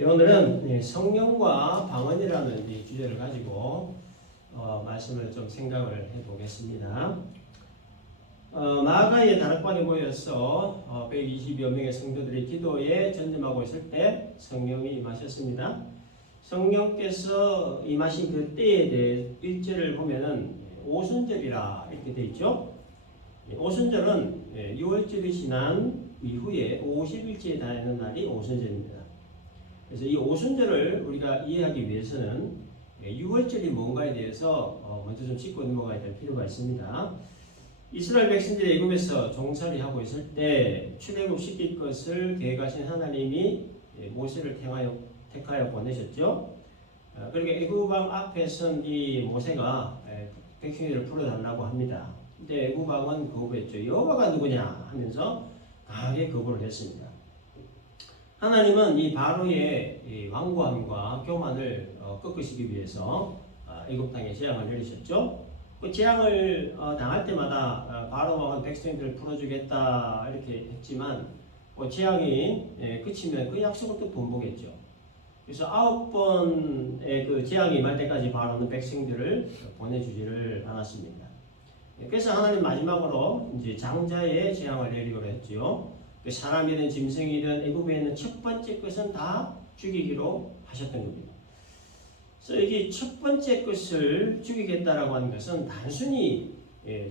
오늘은 성령과 방언이라는 이 주제를 가지고 말씀을 좀 생각을 해보겠습니다. 마가의 다락방에 모여서 120여 명의 성도들이 기도에 전념하고 있을 때 성령이 임하셨습니다. 성령께서 임하신 그 때에 대해 1절을 보면은 오순절이라 이렇게 되어 있죠. 오순절은 6월절이 지난 이후에 50일째에 달하는 날이 오순절입니다. 그래서 이 오순절을 우리가 이해하기 위해서는 6월절이 뭔가에 대해서 먼저 좀 짚고 넘어가야 될 필요가 있습니다. 이스라엘 백성들이 애굽에서 종살이 하고 있을 때 출애굽 시킬 것을 계획하신 하나님이 모세를 택하여 보내셨죠. 그러니까 애굽 왕 앞에 선 이 모세가 백성들을 불러달라고 합니다. 근데 애굽 왕은 거부했죠. 여호와가 누구냐 하면서 강하게 거부를 했습니다. 하나님은 이 바로의 완고함과 교만을 꺾으시기 위해서 애굽 땅에 재앙을 내리셨죠. 그 재앙을 당할 때마다 바로 왕은 백성들을 풀어주겠다 이렇게 했지만 재앙이 그치면 그 약속을 또 번복했죠. 그래서 9번의 그 재앙이 임할 때까지 바로는 백성들을 보내주지를 않았습니다. 그래서 하나님 마지막으로 이제 장자의 재앙을 내리기로 했지요. 사람이든 짐승이든 애굽에 있는 첫 번째 것은 다 죽이기로 하셨던 겁니다. 그래서 이게 첫 번째 것을 죽이겠다라고 하는 것은 단순히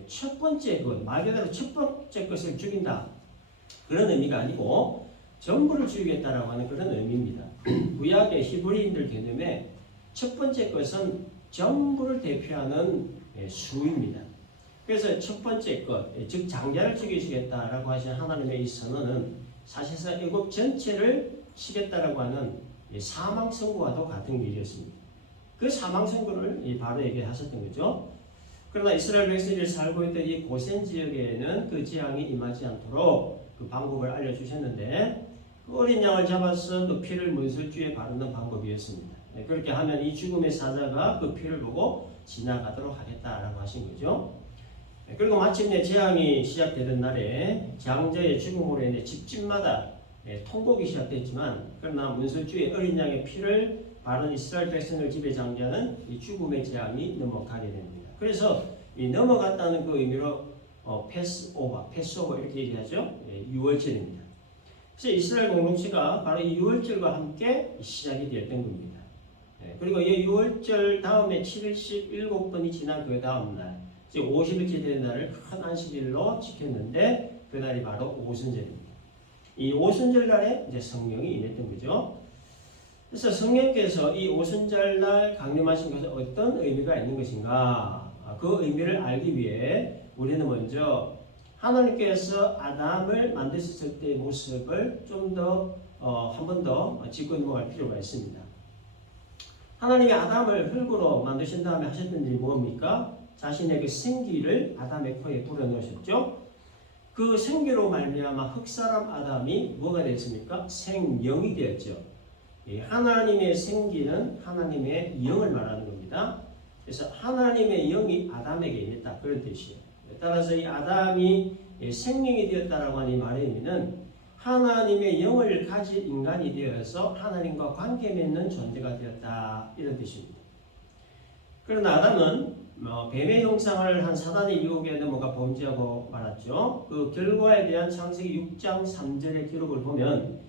첫 번째 것, 말 그대로 첫 번째 것을 죽인다 그런 의미가 아니고 전부를 죽이겠다라고 하는 그런 의미입니다. 구약의 히브리인들 개념에 첫 번째 것은 전부를 대표하는 수입니다. 그래서 첫 번째 것, 즉 장자를 죽이시겠다라고 하신 하나님의 이 선언은 사실상 애굽 전체를 치겠다라고 하는 사망 선고와도 같은 일이었습니다. 그 사망 선고를 바로에게 하셨던 거죠. 그러나 이스라엘 백성들이 살고 있던 이 고센 지역에는 그 재앙이 임하지 않도록 그 방법을 알려주셨는데 그 어린 양을 잡아서 그 피를 문설주에 바르는 방법이었습니다. 그렇게 하면 이 죽음의 사자가 그 피를 보고 지나가도록 하겠다라고 하신 거죠. 그리고 마침내 재앙이 시작되던 날에 장자의 죽음으로 인해 집집마다 통곡이 시작됐지만 그러나 문설주의 어린 양의 피를 바른 이스라엘 백성을 집의 장자는 이 죽음의 재앙이 넘어가게 됩니다. 그래서 이 넘어갔다는 그 의미로 패스오버 이렇게 얘기하죠. 6월절입니다. 그래서 이스라엘 공동체가 바로 이 6월절과 함께 시작이 되었던 겁니다. 그리고 이 6월절 다음에 77번이 지난 그 다음 날 즉 50일째 되는 날을 큰 안식일로 지켰는데 그날이 바로 오순절입니다. 이 오순절 날에 이제 성령이 임했던 거죠. 그래서 성령께서 이 오순절 날 강림하신 것은 어떤 의미가 있는 것인가? 그 의미를 알기 위해 우리는 먼저 하나님께서 아담을 만드셨을 때의 모습을 좀 더 한 번 더 짚고 넘어갈 필요가 있습니다. 하나님이 아담을 흙으로 만드신 다음에 하셨던 일이 뭡니까? 자신의 그 생기를 아담의 코에 불어넣으셨죠. 그 생기로 말미암아 흙사람 아담이 뭐가 됐습니까? 생명이 되었죠. 하나님의 생기는 하나님의 영을 말하는 겁니다. 그래서 하나님의 영이 아담에게 임했다 그런 뜻이에요. 따라서 이 아담이 생명이 되었다라고 하는 이 말의 의미는 하나님의 영을 가진 인간이 되어서 하나님과 관계 맺는 존재가 되었다 이런 뜻입니다. 그러나 아담은 뱀의 형상을 한 사단의 유혹에 넘어가 범죄하고 말았죠. 그 결과에 대한 창세기 6장 3절의 기록을 보면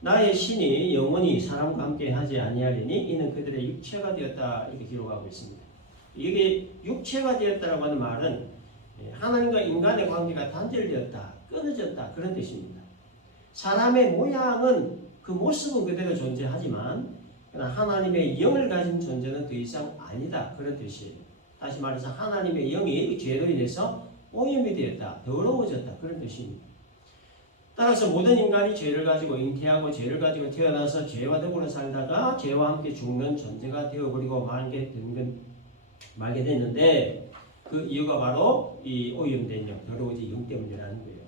나의 신이 영원히 사람과 함께 하지 아니하리니 이는 그들의 육체가 되었다 이렇게 기록하고 있습니다. 이게 육체가 되었다라고 하는 말은 하나님과 인간의 관계가 단절되었다, 끊어졌다 그런 뜻입니다. 사람의 모양은 그 모습은 그대로 존재하지만 그러나 하나님의 영을 가진 존재는 더 이상 아니다 그런 뜻이에요. 다시 말해서 하나님의 영이 죄로 인해서 오염이 되었다, 더러워졌다 그런 뜻입니다. 따라서 모든 인간이 죄를 가지고 잉태하고 죄를 가지고 태어나서 죄와 더불어 살다가 죄와 함께 죽는 존재가 되어버리고 말게 됐는데 그 이유가 바로 이 오염된 영, 더러워진 영 때문이라는 거예요.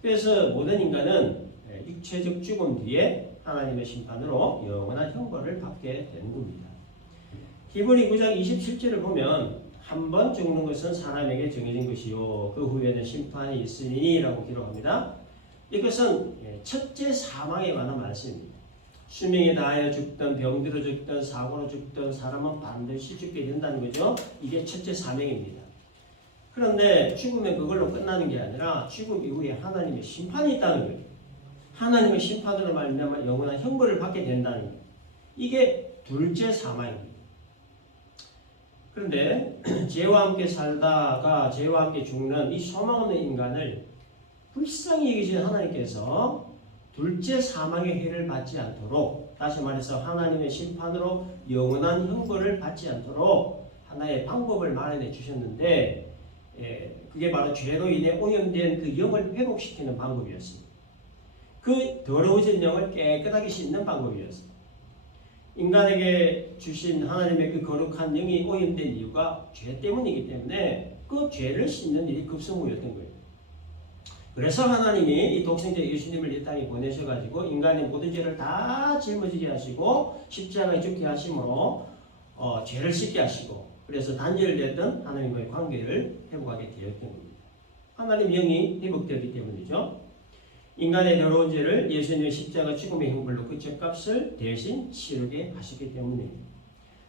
그래서 모든 인간은 육체적 죽음 뒤에 하나님의 심판으로 영원한 형벌을 받게 되는 겁니다. 히브리 9장 27절을 보면 한 번 죽는 것은 사람에게 정해진 것이요 그 후에는 심판이 있으니 라고 기록합니다. 이것은 첫째 사망에 관한 말씀입니다. 수명에 다하여 죽든 병들어 죽든 사고로 죽든 사람은 반드시 죽게 된다는 거죠. 이게 첫째 사명입니다. 그런데 죽으면 그걸로 끝나는 게 아니라 죽음 이후에 하나님의 심판이 있다는 거예요. 하나님의 심판으로 말미암아 영원한 형벌을 받게 된다는 거예요. 이게 둘째 사망입니다. 그런데 죄와 함께 살다가 죄와 함께 죽는 이 소망 없는 인간을 불쌍히 여기신 하나님께서 둘째 사망의 해를 받지 않도록, 다시 말해서 하나님의 심판으로 영원한 형벌을 받지 않도록 하나의 방법을 마련해 주셨는데, 그게 바로 죄로 인해 오염된 그 영을 회복시키는 방법이었습니다. 그 더러워진 영을 깨끗하게 씻는 방법이었습니다. 인간에게 주신 하나님의 그 거룩한 영이 오염된 이유가 죄 때문이기 때문에 그 죄를 씻는 일이 급선무였던 거예요. 그래서 하나님이 이 독생자 예수님을 이 땅에 보내셔가지고 인간의 모든 죄를 다 짊어지게 하시고 십자가에 죽게 하심으로 죄를 씻게 하시고, 그래서 단절됐던 하나님과의 관계를 회복하게 되었던 겁니다. 하나님 영이 회복되었기 때문이죠. 인간의 더러운 죄를 예수님의 십자가 죽음의 형벌로 그 죄값을 대신 치르게 하셨기 때문입니다.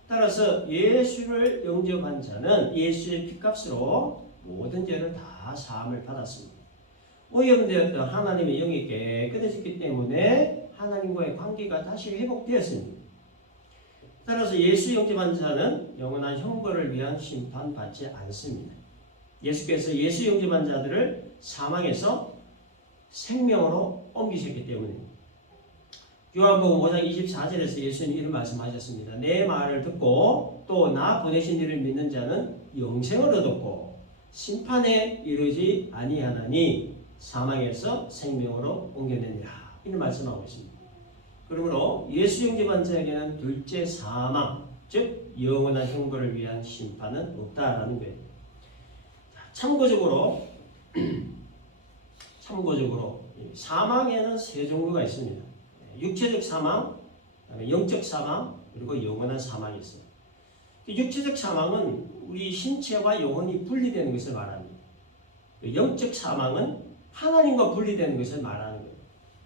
따라서 예수를 영접한 자는 예수의 피값으로 모든 죄를 다 사함을 받았습니다. 오염되었던 하나님의 영이 깨끗해졌기 때문에 하나님과의 관계가 다시 회복되었습니다. 따라서 예수 영접한 자는 영원한 형벌을 위한 심판받지 않습니다. 예수께서 예수 영접한 자들을 사망에서 생명으로 옮기셨기 때문입니다. 요한복음 5장 24절에서 예수님이 이런 말씀하셨습니다. 내 말을 듣고 또 나 보내신 이를 믿는 자는 영생을 얻었고 심판에 이르지 아니하나니 사망에서 생명으로 옮겨내니라. 이런 말씀하고 있습니다. 그러므로 예수 영접한 자에게는 둘째 사망, 즉 영원한 형벌을 위한 심판은 없다라는 거예요. 참고적으로 사망에는 세 종류가 있습니다. 육체적 사망, 영적 사망, 그리고 영원한 사망이 있어요. 육체적 사망은 우리 신체와 영혼이 분리되는 것을 말합니다. 영적 사망은 하나님과 분리되는 것을 말하는 거예요.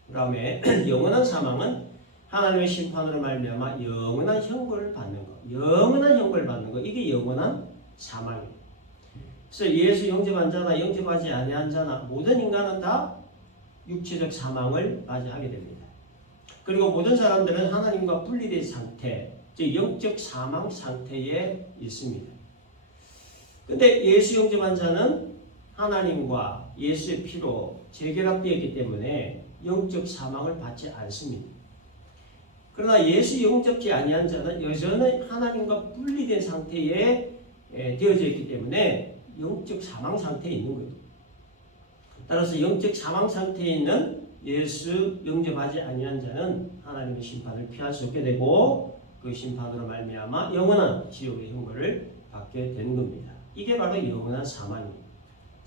그 다음에 영원한 사망은 하나님의 심판으로 말미암아 영원한 형벌을 받는 것, 영원한 형벌을 받는 것, 이게 영원한 사망이에요. 그래서 예수 영접한 자나 영접하지 아니한 자나 모든 인간은 다 육체적 사망을 맞이하게 됩니다. 그리고 모든 사람들은 하나님과 분리된 상태, 즉 영적 사망 상태에 있습니다. 근데 예수 영접한 자는 하나님과 예수의 피로 재결합되었기 때문에 영적 사망을 받지 않습니다. 그러나 예수 영접지 아니한 자는 여전히 하나님과 분리된 상태에 되어져 있기 때문에 영적 사망 상태에 있는 거예요. 따라서 영적 사망 상태에 있는 예수 영접하지 아니한 자는 하나님의 심판을 피할 수 없게 되고 그 심판으로 말미암아 영원한 지옥의 형벌을 받게 되는 겁니다. 이게 바로 영원한 사망입니다.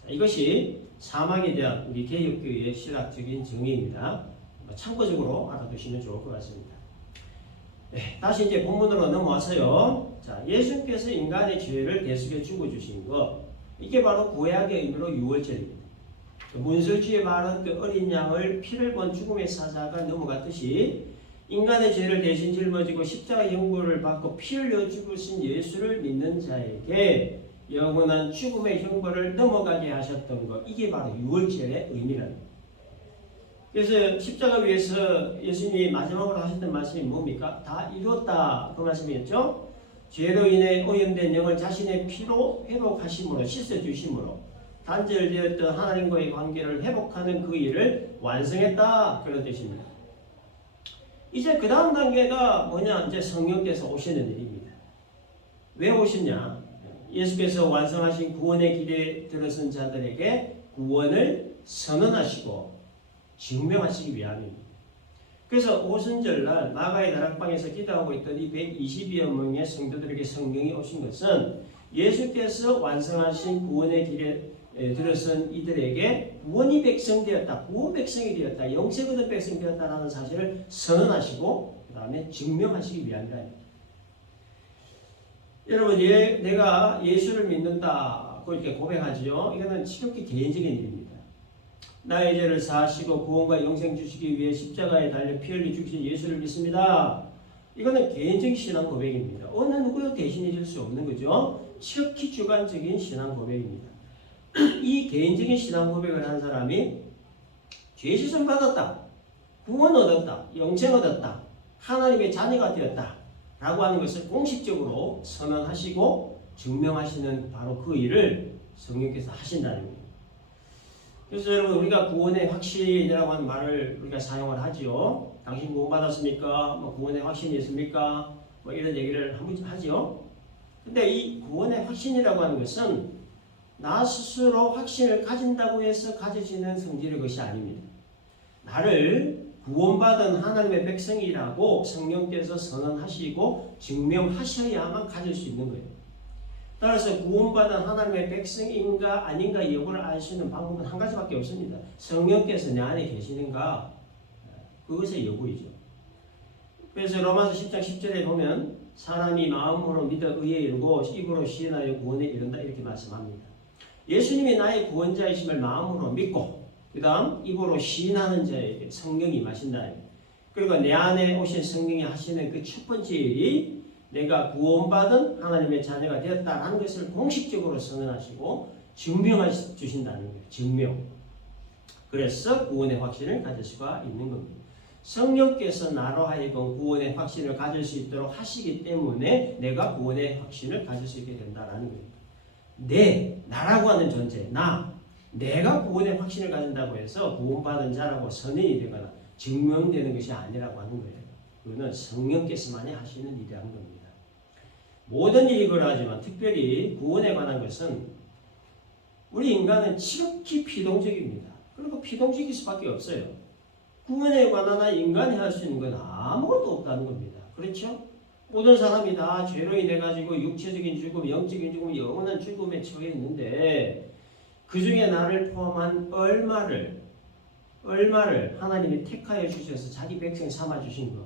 자, 이것이 사망에 대한 우리 개혁교회의 신학적인 정의입니다. 참고적으로 알아두시면 좋을 것 같습니다. 네, 다시 이제 본문으로 넘어와서요. 자, 예수님께서 인간의 죄를 대속에 죽어주신 것, 이게 바로 구약의 의미로 유월절입니다. 문설주의 말은 그 어린 양을 피를 본 죽음의 사자가 넘어갔듯이 인간의 죄를 대신 짊어지고 십자가 형벌을 받고 피 흘려 죽으신 예수를 믿는 자에게 영원한 죽음의 형벌을 넘어가게 하셨던 것, 이게 바로 유월절의 의미랍니다. 그래서 십자가 위에서 예수님이 마지막으로 하셨던 말씀이 뭡니까? 다 이뤘다, 그 말씀이었죠. 죄로 인해 오염된 영을 자신의 피로 회복하심으로, 씻어주심으로 단절되었던 하나님과의 관계를 회복하는 그 일을 완성했다, 그런 뜻입니다. 이제 그 다음 단계가 뭐냐? 이제 성령께서 오시는 일입니다. 왜 오시냐? 예수께서 완성하신 구원의 길에 들어선 자들에게 구원을 선언하시고 증명하시기 위함입니다. 그래서 오순절날 마가의 다락방에서 기도하고 있던 이 120여 명의 성도들에게 성령이 오신 것은 예수께서 완성하신 구원의 길에 들어선 이들에게 구원이 백성되었다, 구원 백성이 되었다, 영생 얻은 백성이 되었다라는 사실을 선언하시고 그 다음에 증명하시기 위함이라. 여러분, 내가 예수를 믿는다고 이렇게 고백하지요. 이거는 지극히 개인적인 일입니다. 나의 죄를 사하시고 구원과 영생 주시기 위해 십자가에 달려 피 흘려 죽으신 예수를 믿습니다. 이거는 개인적인 신앙 고백입니다. 어느 누구도 대신해 줄 수 없는 거죠. 지극히 주관적인 신앙 고백입니다. 이 개인적인 신앙 고백을 한 사람이 죄 씻음 받았다, 구원 얻었다, 영생 얻었다, 하나님의 자녀가 되었다 라고 하는 것을 공식적으로 선언하시고 증명하시는 바로 그 일을 성령께서 하신다는 거예요. 그래서 여러분, 우리가 구원의 확신이라고 하는 말을 우리가 사용을 하지요. 당신 구원 받았습니까? 뭐 구원의 확신이 있습니까? 뭐 이런 얘기를 하지요. 근데 이 구원의 확신이라고 하는 것은 나 스스로 확신을 가진다고 해서 가져지는 성질의 것이 아닙니다. 나를 구원받은 하나님의 백성이라고 성령께서 선언하시고 증명하셔야만 가질 수 있는 거예요. 따라서 구원받은 하나님의 백성인가 아닌가 여부를 알 수 있는 방법은 한 가지밖에 없습니다. 성령께서 내 안에 계시는가, 그것의 여부이죠. 그래서 로마서 10장 10절에 보면 사람이 마음으로 믿어 의에 이르고 입으로 시인하여 구원에 이른다 이렇게 말씀합니다. 예수님이 나의 구원자이심을 마음으로 믿고 그 다음 입으로 시인하는 자에게 성령이 임하신다. 그리고 내 안에 오신 성령이 하시는 그 첫 번째 일이 내가 구원받은 하나님의 자녀가 되었다는 것을 공식적으로 선언하시고 증명해 주신다는 거예요. 증명. 그래서 구원의 확신을 가질 수가 있는 겁니다. 성령께서 나로 하여금 구원의 확신을 가질 수 있도록 하시기 때문에 내가 구원의 확신을 가질 수 있게 된다는 거예요. 나라고 하는 존재, 내가 구원의 확신을 가진다고 해서 구원받은 자라고 선언이 되거나 증명되는 것이 아니라고 하는 거예요. 그거는 성령께서만이 하시는 일이라는 겁니다. 모든 일이 그러하지만 특별히 구원에 관한 것은 우리 인간은 지극히 피동적입니다. 그리고 피동적일 수밖에 없어요. 구원에 관한 인간이 할 수 있는 건 아무것도 없다는 겁니다. 그렇죠? 모든 사람이 다 죄로 인해 가지고 육체적인 죽음, 영적인 죽음, 영원한 죽음에 처해 있는데 그 중에 나를 포함한 얼마를 하나님이 택하여 주셔서 자기 백성 삼아 주신 것.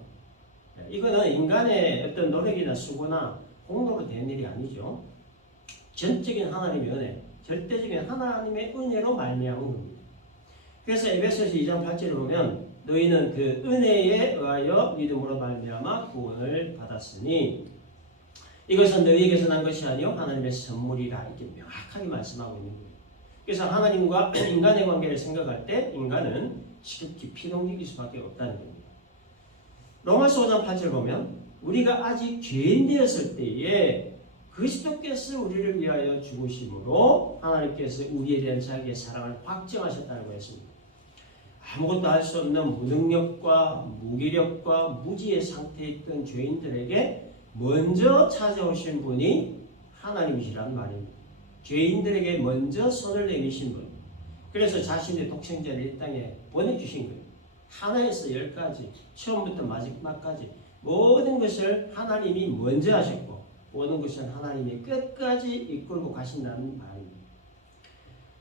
이거는 인간의 어떤 노력이나 수고나 공로로 된 일이 아니죠. 전적인 하나님의 은혜, 절대적인 하나님의 은혜로 말미암은 겁니다. 그래서 에베소서 2장 8절을 보면 너희는 그 은혜에 의하여 믿음으로 말미암아 구원을 받았으니 이것은 너희에게서 난 것이 아니요 하나님의 선물이라 이렇게 명확하게 말씀하고 있는 거예요. 그래서 하나님과 인간의 관계를 생각할 때 인간은 지극히 피동적일 수밖에 없다는 겁니다. 로마서 5장 8절 보면 우리가 아직 죄인 되었을 때에 그리스도께서 우리를 위하여 죽으심으로 하나님께서 우리에 대한 자기의 사랑을 확정하셨다고 했습니다. 아무것도 할 수 없는 무능력과 무기력과 무지의 상태에 있던 죄인들에게 먼저 찾아오신 분이 하나님이시라는 말입니다. 죄인들에게 먼저 손을 내미신 분. 그래서 자신의 독생자를 이 땅에 보내주신 거예요. 하나에서 열까지, 처음부터 마지막까지 모든 것을 하나님이 먼저 하셨고 모든 것을 하나님이 끝까지 이끌고 가신다는 말입니다.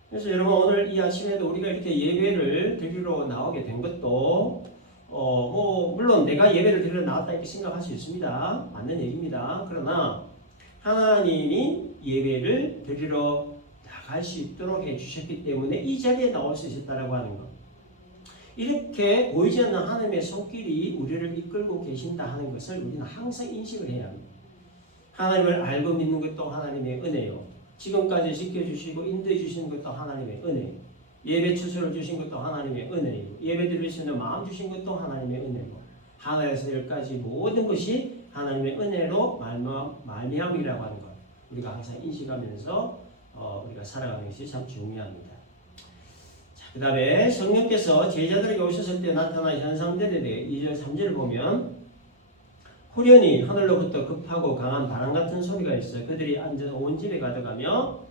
그래서 여러분 오늘 이 아침에도 우리가 이렇게 예배를 드리러 나오게 된 것도 물론 내가 예배를 드리러 나왔다 이렇게 생각할 수 있습니다. 맞는 얘기입니다. 그러나 하나님이 예배를 드리러 나갈 수 있도록 해주셨기 때문에 이 자리에 나올 수 있었다라고 하는 것. 이렇게 보이지 않는 하나님의 손길이 우리를 이끌고 계신다 하는 것을 우리는 항상 인식을 해야 합니다. 하나님을 알고 믿는 것도 하나님의 은혜요. 지금까지 지켜주시고 인도해 주시는 것도 하나님의 은혜요. 예배 추수를 주신 것도 하나님의 은혜요. 예배 드릴 수 있는 마음 주신 것도 하나님의 은혜고 하나에서 열까지 모든 것이 하나님의 은혜로 말미암이라고 하는 것 우리가 항상 인식하면서 우리가 살아가는 것이 참 중요합니다. 그 다음에 성령께서 제자들에게 오셨을 때 나타난 현상들에 대해 2절 3절을 보면 후련히 하늘로부터 급하고 강한 바람 같은 소리가 있어 그들이 앉아서 온 집에 가득하며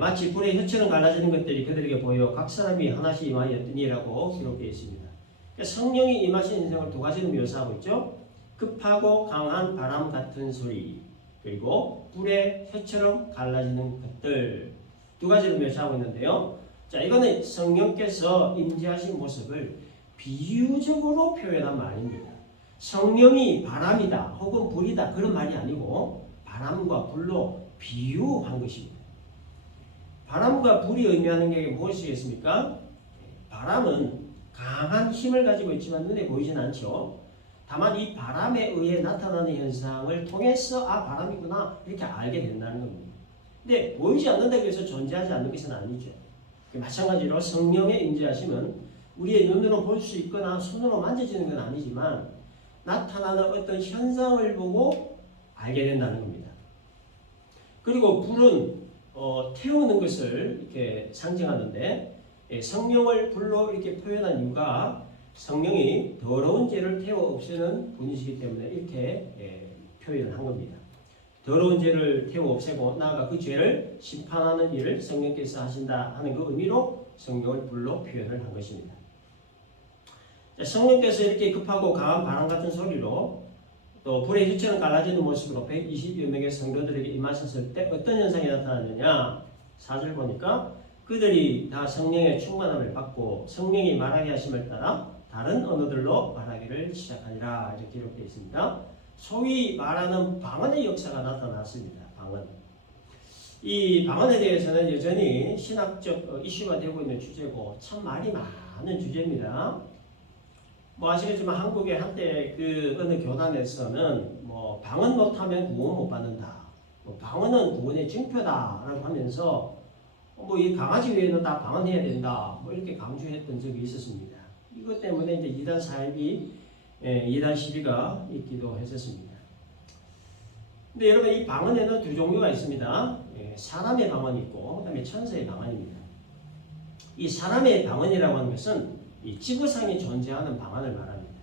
마치 불의 혀처럼 갈라지는 것들이 그들에게 보여 각 사람이 하나씩 임하였더니라고 기록되어 있습니다. 그러니까 성령이 임하신 인생을 두 가지로 묘사하고 있죠. 급하고 강한 바람 같은 소리 그리고 불의 혀처럼 갈라지는 것들 두 가지로 묘사하고 있는데요. 자, 이거는 성령께서 임재하신 모습을 비유적으로 표현한 말입니다. 성령이 바람이다 혹은 불이다 그런 말이 아니고 바람과 불로 비유한 것입니다. 바람과 불이 의미하는 게 무엇이겠습니까? 바람은 강한 힘을 가지고 있지만 눈에 보이지는 않죠. 다만 이 바람에 의해 나타나는 현상을 통해서 아 바람이구나 이렇게 알게 된다는 겁니다. 근데 보이지 않는다고 해서 존재하지 않는 것은 아니죠. 마찬가지로 성령의 임재하심은 우리의 눈으로 볼 수 있거나 손으로 만져지는 건 아니지만 나타나는 어떤 현상을 보고 알게 된다는 겁니다. 그리고 불은 태우는 것을 이렇게 상징하는데 성령을 불로 이렇게 표현한 이유가 성령이 더러운 죄를 태워 없애는 분이시기 때문에 이렇게 표현을 한 겁니다. 더러운 죄를 태워 없애고 나아가 그 죄를 심판하는 일을 성령께서 하신다 하는 그 의미로 성령을 불로 표현을 한 것입니다. 성령께서 이렇게 급하고 강한 바람 같은 소리로 또 불의 휘처럼 갈라지는 모습으로 120여 명의 성도들에게 임하셨을 때 어떤 현상이 나타나느냐 4절 보니까 그들이 다 성령의 충만함을 받고 성령이 말하게 하심을 따라 다른 언어들로 말하기를 시작하니라 이렇게 기록되어 있습니다. 소위 말하는 방언의 역사가 나타났습니다. 방언. 이 방언에 대해서는 여전히 신학적 이슈가 되고 있는 주제고 참 말이 많은 주제입니다. 뭐 아시겠지만 한국의 한때 그 어느 교단에서는 뭐 방언 못하면 구원 못 받는다. 뭐 방언은 구원의 증표다라고 하면서 뭐 이 강아지 외에는 다 방언해야 된다. 뭐 이렇게 강조했던 적이 있었습니다. 이것 때문에 이제 이단 사입이 이단 시비가 있기도 했었습니다. 근데 여러분 이 방언에는 두 종류가 있습니다. 사람의 방언이 있고 그다음에 천사의 방언입니다. 이 사람의 방언이라고 하는 것은 이 지구상에 존재하는 방언을 말합니다.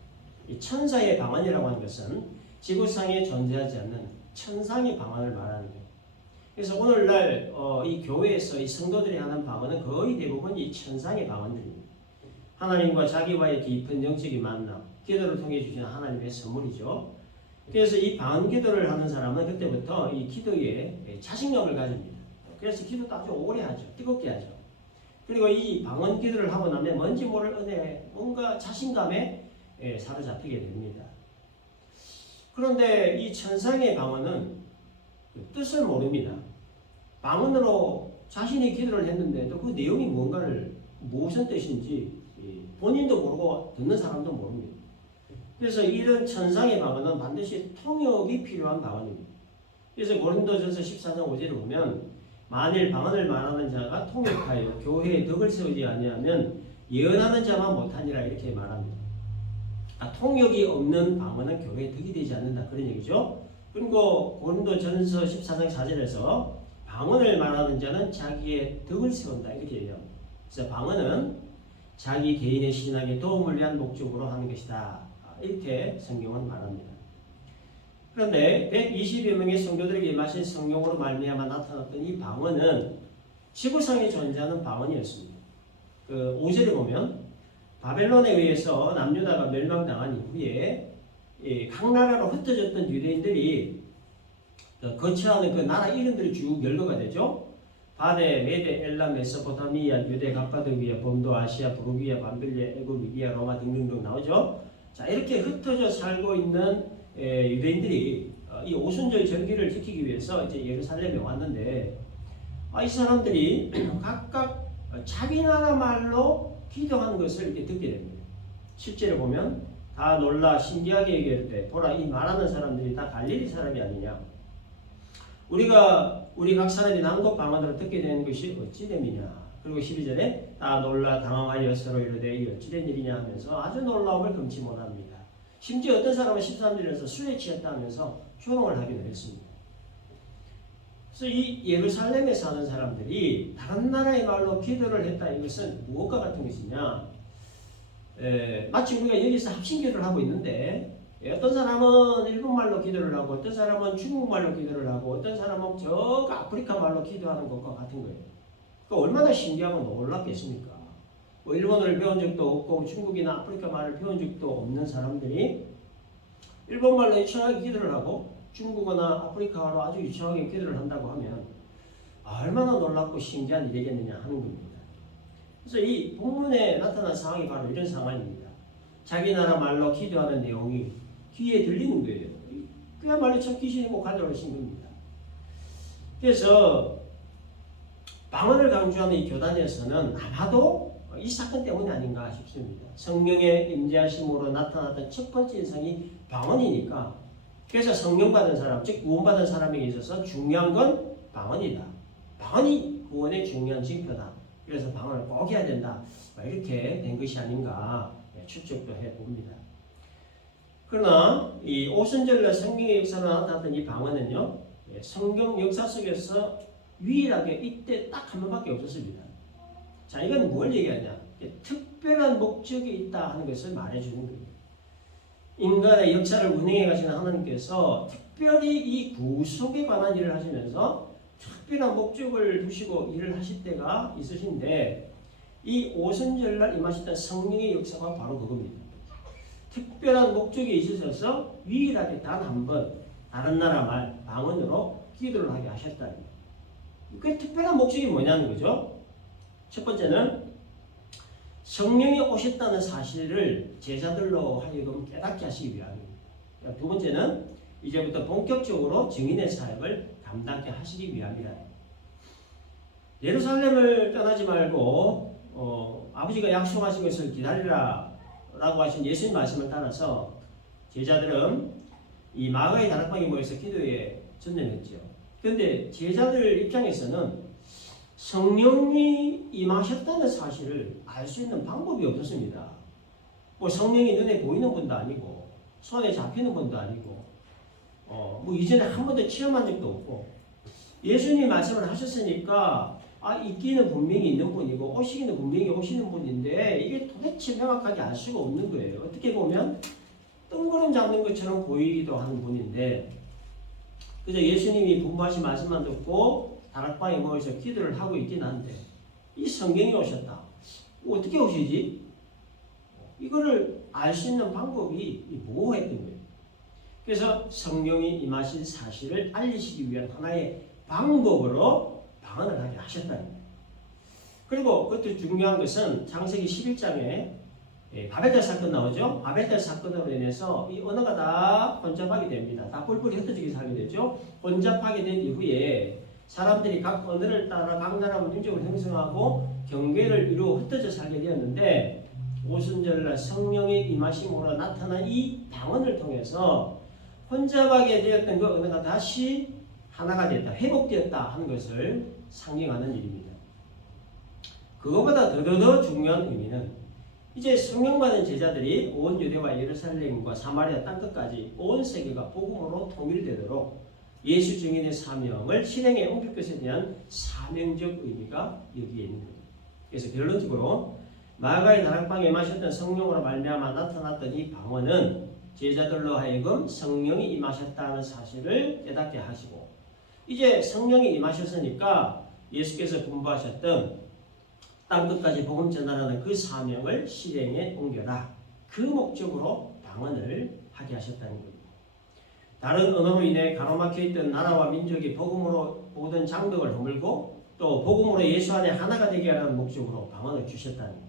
이 천사의 방언이라고 하는 것은 지구상에 존재하지 않는 천상의 방언을 말하는 거예요. 그래서 오늘날 이 교회에서 이 성도들이 하는 방언은 거의 대부분 이 천상의 방언들입니다. 하나님과 자기와의 깊은 영적인 만남, 기도를 통해 주시는 하나님의 선물이죠. 그래서 이 방언 기도를 하는 사람은 그때부터 이 기도에 자신감을 가집니다. 그래서 기도도 아주 오래 하죠. 뜨겁게 하죠. 그리고 이 방언 기도를 하고 나면 뭔지 모를 은혜, 뭔가 자신감에 사로잡히게 됩니다. 그런데 이 천상의 방언은 뜻을 모릅니다. 방언으로 자신이 기도를 했는데도 그 내용이 뭔가를 무슨 뜻인지 본인도 모르고 듣는 사람도 모릅니다. 그래서 이런 천상의 방언은 반드시 통역이 필요한 방언입니다. 그래서 고린도전서 14장 5절을 보면 만일 방언을 말하는 자가 통역하여 교회에 덕을 세우지 아니하면 예언하는 자만 못하니라 이렇게 말합니다. 통역이 없는 방언은 교회에 덕이 되지 않는다 그런 얘기죠. 그리고 고린도전서 14장 4절에서 방언을 말하는 자는 자기의 덕을 세운다 이렇게 얘기합니다. 그래서 방언은 자기 개인의 신앙에 도움을 위한 목적으로 하는 것이다 이렇게 성경은 말합니다. 그런데 120여 명의 성도들에게 임하신 성령으로 말미암아 나타났던 이 방언은 지구상에 존재하는 방언이었습니다. 그 5절에 보면 바벨론에 의해서 남유다가 멸망당한 이후에 각 나라로 흩어졌던 유대인들이 거처하는 그 나라 이름들이 쭉 열거가 되죠. 바데, 메데, 엘람, 메소포타미아, 유대, 갑바도기아, 본도, 아시아, 부르기아, 밤빌리아, 애굽, 미디아, 로마 등등등 나오죠. 자 이렇게 흩어져 살고 있는 유대인들이 이 오순절 절기를 지키기 위해서 이제 예루살렘에 왔는데 이 사람들이 각각 자기 나라 말로 기도하는 것을 이렇게 듣게 됩니다. 실제로 보면 다 놀라 신기하게 얘기할 보라 이 말하는 사람들이 다 갈릴리 사람이 아니냐. 우리 각 사람이 남곡 방언으로 듣게 되는 것이 어찌 됨이냐. 그리고 12절에 다 놀라 당황하여 서로 이르되 이 어찌 된 일이냐 하면서 아주 놀라움을 금치 못합니다. 심지어 어떤 사람은 13절에서 술에 취했다 하면서 조롱을 하기도 했습니다. 그래서 이 예루살렘에 사는 사람들이 다른 나라의 말로 기도를 했다 이것은 무엇과 같은 것이냐. 마치 우리가 여기서 합심기도를 하고 있는데 어떤 사람은 일본말로 기도를 하고 어떤 사람은 중국말로 기도를 하고 어떤 사람은 저 아프리카 말로 기도하는 것과 같은 거예요. 그러니까 얼마나 신기하고 놀랍겠습니까? 뭐 일본어를 배운 적도 없고 중국이나 아프리카 말을 배운 적도 없는 사람들이 일본말로 유창하게 기도를 하고 중국어나 아프리카어로 아주 유창하게 기도를 한다고 하면 얼마나 놀랍고 신기한 일이겠느냐 하는 겁니다. 그래서 이 본문에 나타난 상황이 바로 이런 상황입니다. 자기 나라 말로 기도하는 내용이 귀에 들리는 거예요. 그야말로 참 귀신이 못 가져오신 겁니다. 그래서 방언을 강조하는 이 교단에서는 아마도 이 사건 때문이 아닌가 싶습니다. 성령의 임재하심으로 나타났던 첫 번째 인상이 방언이니까 그래서 성령 받은 사람, 즉 구원받은 사람에게 있어서 중요한 건 방언이다. 방언이 구원의 중요한 징표다. 그래서 방언을 꼭 해야 된다. 이렇게 된 것이 아닌가 추측도 해봅니다. 그러나 이 오순절날 성경의 역사로 나타났던 이 방언은요, 성경 역사 속에서 유일하게 이때 딱 한 번밖에 없었습니다. 자, 이건 뭘 얘기하냐? 특별한 목적이 있다 하는 것을 말해주는 거예요. 인간의 역사를 운행해 가시는 하나님께서 특별히 이 구속에 관한 일을 하시면서 특별한 목적을 두시고 일을 하실 때가 있으신데 이 오순절날 임하셨던 성령의 역사가 바로 그겁니다. 특별한 목적이 있으셔서 유일하게 단 한 번 다른 나라 말 방언으로 기도를 하게 하셨다는 거예요. 그 특별한 목적이 뭐냐는 거죠. 첫 번째는 성령이 오셨다는 사실을 제자들로 하여금 깨닫게 하시기 위함입니다. 두 번째는 이제부터 본격적으로 증인의 사역을 감당케 하시기 위함이라. 예루살렘을 떠나지 말고 아버지가 약속하신 것을 기다리라 라고 하신 예수님 말씀을 따라서 제자들은 이 마가의 다락방에 모여서 기도에 전념했죠. 그런데 제자들 입장에서는 성령이 임하셨다는 사실을 알 수 있는 방법이 없었습니다. 뭐 성령이 눈에 보이는 분도 아니고 손에 잡히는 분도 아니고 뭐 이전에 한 번도 체험한 적도 없고 예수님 말씀을 하셨으니까 있기는 분명히 있는 분이고 오시기는 분명히 오시는 분인데 이게 도대체 명확하게 알 수가 없는 거예요. 어떻게 보면 뜬구름 잡는 것처럼 보이기도 하는 분인데 그저 예수님이 분부하신 말씀만 듣고 다락방에 모여서 기도를 하고 있긴 한데 이 성경이 오셨다. 어떻게 오시지? 이거를 알 수 있는 방법이 모호했던 거예요. 그래서 성령이 임하신 사실을 알리시기 위한 하나의 방법으로 방언을 하게 하셨다는 거예요. 그리고 그것도 중요한 것은 창세기 11장에 바벨탑 사건 나오죠. 바벨탑 사건으로 인해서 이 언어가 다 혼잡하게 됩니다. 다 뿔뿔이 흩어지게 살게 되죠. 혼잡하게 된 이후에 사람들이 각 언어를 따라 각 나라 민족을 형성하고 경계를 이루어 흩어져 살게 되었는데 오순절날 성령의 임하심으로 나타난 이 방언을 통해서 혼잡하게 되었던 그 언어가 다시 하나가 됐다, 회복되었다 하는 것을 상징하는 일입니다. 그것보다 더 중요한 의미는 이제 성령 받은 제자들이 온 유대와 예루살렘과 사마리아 땅끝까지 온 세계가 복음으로 통일되도록 예수 증인의 사명을 실행에 옮길 것에 대한 사명적 의미가 여기에 있는 겁니다. 그래서 결론적으로 마가의 다락방에 마셨던 성령으로 말미암아 나타났던 이 방언은 제자들로 하여금 성령이 임하셨다는 사실을 깨닫게 하시고 이제 성령이 임하셨으니까 예수께서 분부하셨던 땅끝까지 복음 전하라는 그 사명을 실행에 옮겨라. 그 목적으로 방언을 하게 하셨다는 겁니다. 다른 언어로 인해 가로막혀 있던 나라와 민족이 복음으로 모든 장벽을 허물고 또 복음으로 예수 안에 하나가 되게 하라는 목적으로 방언을 주셨다는 겁니다.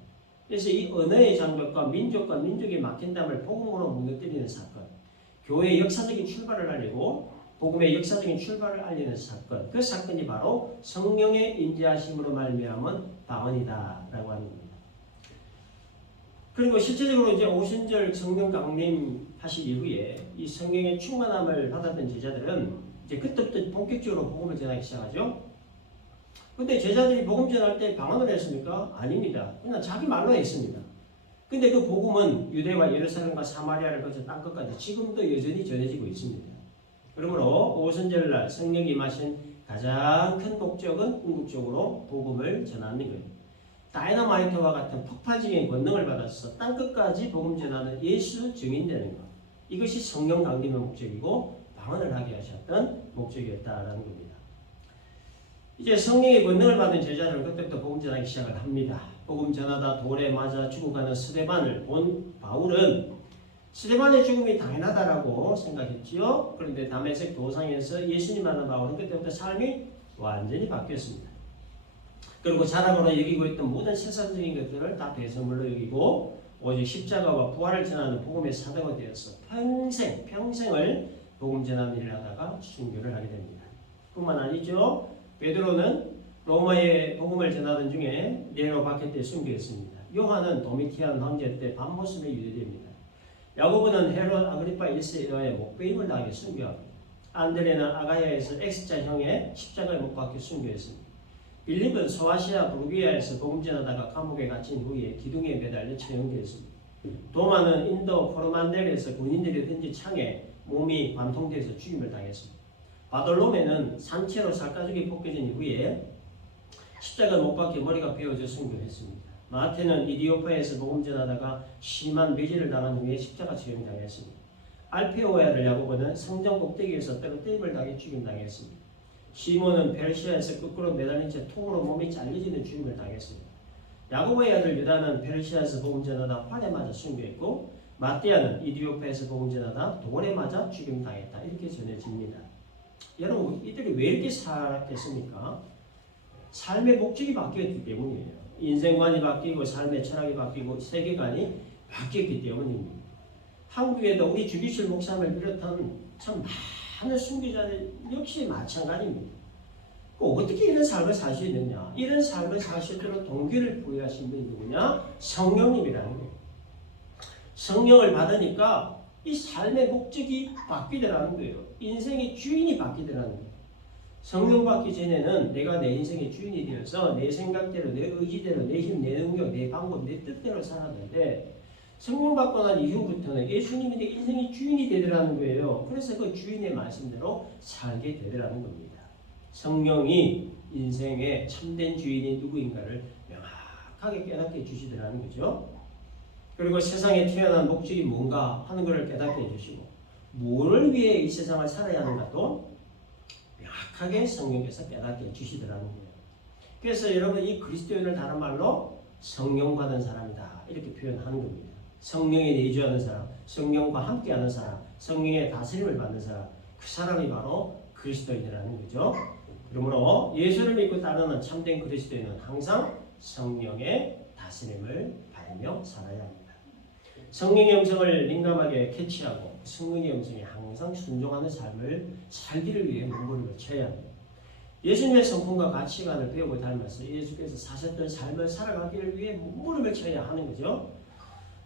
그래서 이 언어의 장벽과 민족의 막힌담을 복음으로 무너뜨리는 사건, 교회의 역사적인 출발을 알리고 복음의 역사적인 출발을 알리는 사건, 그 사건이 바로 성령의 임재하심으로 말미암은 방언이다라고 하는 겁니다. 그리고 실제적으로 이제 오순절 성령 강림하신 이후에 이 성령의 충만함을 받았던 제자들은 이제 그때부터 본격적으로 복음을 전하기 시작하죠. 근데 제자들이 복음 전할 때 방언을 했습니까? 아닙니다. 그냥 자기 말로 했습니다. 근데 그 복음은 유대와 예루살렘과 사마리아를 거쳐 땅끝까지 지금도 여전히 전해지고 있습니다. 그러므로 오순절날 성령이 임하신 가장 큰 목적은 궁극적으로 복음을 전하는 거예요. 다이너마이트와 같은 폭발적인 권능을 받아서 땅끝까지 복음 전하는 예수 증인되는 것. 이것이 성령 강림의 목적이고 방언을 하게 하셨던 목적이었다라는 겁니다. 이제 성령의 권능을 받은 제자들은 그때부터 복음 전하기 시작을 합니다. 복음 전하다 돌에 맞아 죽어가는 스데반을 본 바울은 스데반의 죽음이 당연하다라고 생각했지요. 그런데 다메섹 도상에서 예수님 만난 바울은 그때부터 삶이 완전히 바뀌었습니다. 그리고 자랑으로 여기고 있던 모든 세상적인 것들을 다 배설물로 여기고 오직 십자가와 부활을 전하는 복음의 사도가 되어서 평생을 복음 전하는 일을 하다가 순교를 하게 됩니다. 뿐만 아니죠. 베드로는 로마의 복음을 전하던 중에 네로 박해 때 순교했습니다. 요한은 도미티안 황제 때 밤모습에 유대됩니다. 야고보는 헤롯 아그리파 1세에 의하여 목배임을 당하게 순교합니다. 안드레는 아가야에서 X자형의 십자가에 못 박혀 순교했습니다. 빌립은 소아시아 부르기아에서 복음 전하다가 감옥에 갇힌 후에 기둥에 매달려 처형되었습니다. 도마는 인도 코르만델에서 군인들이 던진 창에 몸이 관통돼서 죽임을 당했습니다. 바돌로메는 산채로 살가죽이 벗겨진 후에 십자가 못 박혀 머리가 베어져 순교했습니다. 마테는 이디오파에서 복음 전하다가 심한 매질을 당한 후에 십자가 처형당했습니다. 알페오의 아들 야고보는 성전 꼭대기에서 떨어뜨림을 당해 죽임당했습니다. 시몬은 페르시아에서 거꾸로 매달린 채 통으로 몸이 잘려지는 죽임을 당했습니다. 야고보의 아들 유다는 페르시아에서 복음 전하다 활에 맞아 순교했고 마띠아는 이디오파에서 복음 전하다 돌에 맞아 죽임당했다. 이렇게 전해집니다. 여러분 이들이 왜 이렇게 살았겠습니까? 삶의 목적이 바뀌었기 때문이에요. 인생관이 바뀌고 삶의 철학이 바뀌고 세계관이 바뀌었기 때문입니다. 한국에도 우리 주기실 목사님을 비롯한 참 많은 순교자들 역시 마찬가지입니다. 어떻게 이런 삶을 살 수 있느냐? 이런 삶을 살 수 있도록 동기를 부여하신 분이 누구냐? 성령님이라는 거예요. 성령을 받으니까 이 삶의 목적이 바뀌더라는 거예요. 인생의 주인이 바뀌더라는 거예요. 성령 받기 전에는 내가 내 인생의 주인이 되어서 내 생각대로, 내 의지대로, 내 힘, 내 능력, 내 방법, 내 뜻대로 살았는데 성령 받고 난 이후부터는 예수님이 내 인생의 주인이 되더라는 거예요. 그래서 그 주인의 말씀대로 살게 되더라는 겁니다. 성령이 인생의 참된 주인이 누구인가를 명확하게 깨닫게 해주시더라는 거죠. 그리고 세상에 태어난 목적이 뭔가 하는 것을 깨닫게 해주시고 뭐를 위해 이 세상을 살아야 하는가도 명확하게 성령께서 깨닫게 해주시더라는 거예요. 그래서 여러분 이 그리스도인을 다른 말로 성령 받은 사람이다 이렇게 표현하는 겁니다. 성령에 내주하는 사람, 성령과 함께하는 사람, 성령의 다스림을 받는 사람, 그 사람이 바로 그리스도인이라는 거죠. 그러므로 예수를 믿고 따르는 참된 그리스도인은 항상 성령의 다스림을 받으며 살아야 합니다. 성령의 음성을 민감하게 캐치하고 성령의 음성에 항상 순종하는 삶을 살기를 위해 몸부림을 쳐야 합니다. 예수님의 성품과 가치관을 배우고 닮아서 예수께서 사셨던 삶을 살아가기를 위해 몸부림을 쳐야 하는 거죠.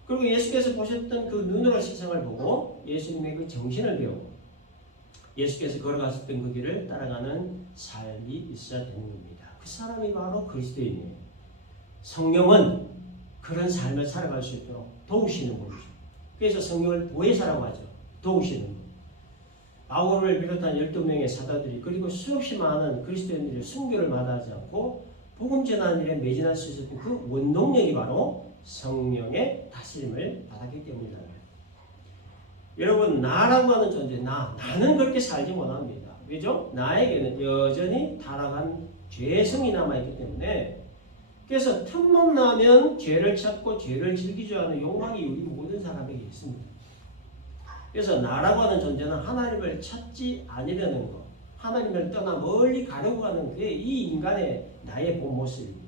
그리고 예수께서 보셨던 그 눈으로 세상을 보고 예수님의 그 정신을 배우고 예수께서 걸어가셨던 그 길을 따라가는 삶이 있어야 되는 겁니다. 그 사람이 바로 그리스도인이에요. 성령은 그런 삶을 살아갈 수 있도록 도우시는 분이죠. 그래서 성령을 보혜사라고 하죠. 도우시는 분. 바울을 비롯한 12명의 사도들이 그리고 수없이 많은 그리스도인들이 순교를 마다하지 않고 복음 전하는 일에 매진할 수 있었던 그 원동력이 바로 성령의 다스림을 받았기 때문이다. 여러분 나라고 하는 존재 나는 그렇게 살지 못합니다. 왜죠? 나에게는 여전히 타락한 죄성이 남아있기 때문에 그래서 틈만 나면 죄를 찾고 죄를 즐기려 하는 욕망이 우리 모든 사람에게 있습니다. 그래서 나라고 하는 존재는 하나님을 찾지 않으려는 것, 하나님을 떠나 멀리 가려고 하는 그게 이 인간의 나의 본 모습입니다.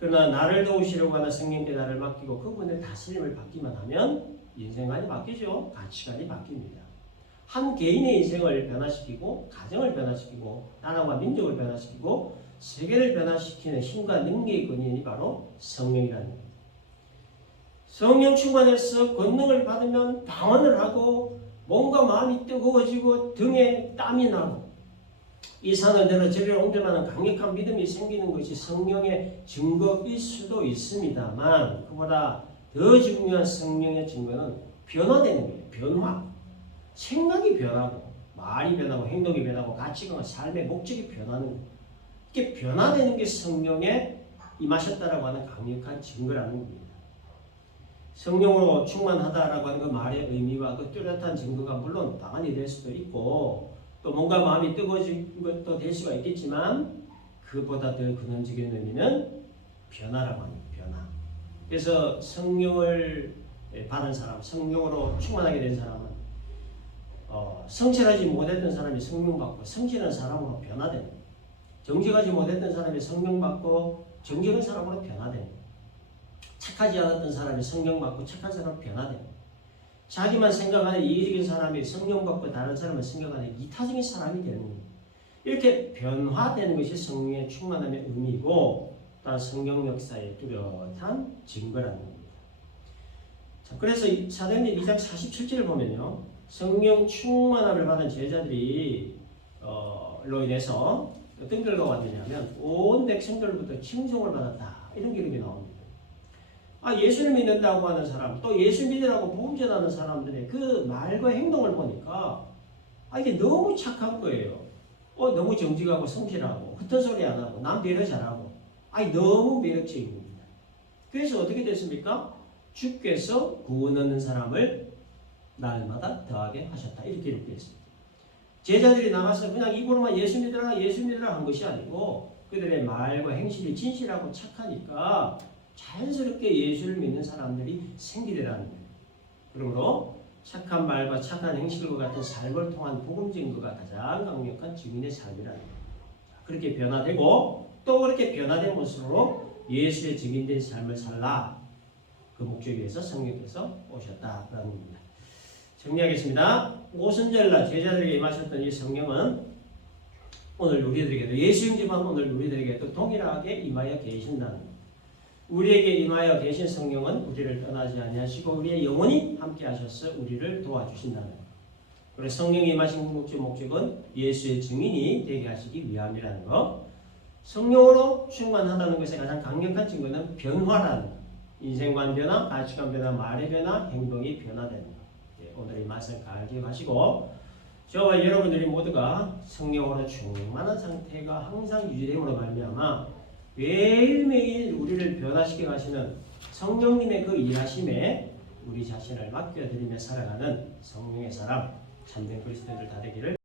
그러나 나를 도우시려고 하는 성령께 나를 맡기고 그분의 다스림을 받기만 하면 인생관이 바뀌죠. 가치관이 바뀝니다. 한 개인의 인생을 변화시키고 가정을 변화시키고 나라와 민족을 변화시키고 세계를 변화시키는 힘과 능력의 근원이 바로 성령이라는 겁니다. 성령 충만해서 권능을 받으면 방언을 하고 몸과 마음이 뜨거워지고 등에 땀이 나고 이 산을 내려 저리를 옮길 만한 강력한 믿음이 생기는 것이 성령의 증거일 수도 있습니다만 그보다 더 중요한 성령의 증거는 변화되는 거예요. 변화. 생각이 변하고 말이 변하고 행동이 변하고 가치관과 삶의 목적이 변하는 거예요. 이게 변화되는 게 성령에 임하셨다라고 하는 강력한 증거라는 겁니다. 성령으로 충만하다라고 하는 그 말의 의미와 그 뚜렷한 증거가 물론 방언이 될 수도 있고 또 뭔가 마음이 뜨거워진 것도 될 수가 있겠지만 그보다 더 근원적인 의미는 변화라고 합니다. 변화. 그래서 성령을 받은 사람, 성령으로 충만하게 된 사람은 성실하지 못했던 사람이 성령 받고 성실한 사람으로 변화되는 거예요. 정직하지 못했던 사람이 성령 받고 정직한 사람으로 변화되는 거예요. 착하지 않았던 사람이 성령 받고 착한 사람으로 변화되는 거예요. 자기만 생각하는 이기적인 사람이 성령 받고 다른 사람을 생각하는 이타적인 사람이 되는 거예요. 이렇게 변화되는 것이 성령의 충만함의 의미이고 또한 성령 역사의 뚜렷한 증거라는 겁니다. 자, 그래서 사도행전 2장 47절을 보면요, 성령 충만함을 받은 제자들이 로 인해서 어떤 결과가 되냐면 온 백성들로부터 칭송을 받았다, 이런 기록이 나옵니다. 예수를 믿는다고 하는 사람, 또 예수 믿으라고 복음 전하는 사람들의 그 말과 행동을 보니까 이게 너무 착한 거예요. 너무 정직하고 성실하고 흩은 소리 안 하고 남 배려 잘하고 너무 매력적인 겁니다. 그래서 어떻게 됐습니까? 주께서 구원 얻는 사람을 날마다 더하게 하셨다, 이렇게 기록되어 있습니다. 제자들이 나가서 그냥 입으로만 예수 믿으라 한 것이 아니고 그들의 말과 행실이 진실하고 착하니까 자연스럽게 예수를 믿는 사람들이 생기더라는 거예요. 그러므로 착한 말과 착한 행실과 같은 삶을 통한 복음 증거가 가장 강력한 증인의 삶이라는 거예요. 그렇게 변화되고 또 그렇게 변화된 모습으로 예수의 증인된 삶을 살라, 그 목적에 의해서 성령께서 오셨다라는 겁니다. 정리하겠습니다. 오순절날 제자들에게 임하셨던 이 성령은 오늘 우리들에게도, 예수 형제만 오늘 우리들에게도 동일하게 임하여 계신다는 겁니다. 우리에게 임하여 계신 성령은 우리를 떠나지 아니하시고 우리의 영원히 함께 하셔서 우리를 도와주신다는 것. 그래서 성령이 임하신 목적은 예수의 증인이 되게 하시기 위함이라는 것. 성령으로 충만하다는 것의 가장 강력한 증거는 변화라는 것. 인생관 변화, 가치관 변화, 말의 변화, 행동이 변화되는 것. 오늘 이 말씀 잘 기억하시고 저와 여러분들이 모두가 성령으로 충만한 상태가 항상 유지됨으로 말미암아 매일매일 우리를 변화시켜 가시는 성령님의 그 일하심에 우리 자신을 맡겨드리며 살아가는 성령의 사람, 참된 그리스도인들 다 되기를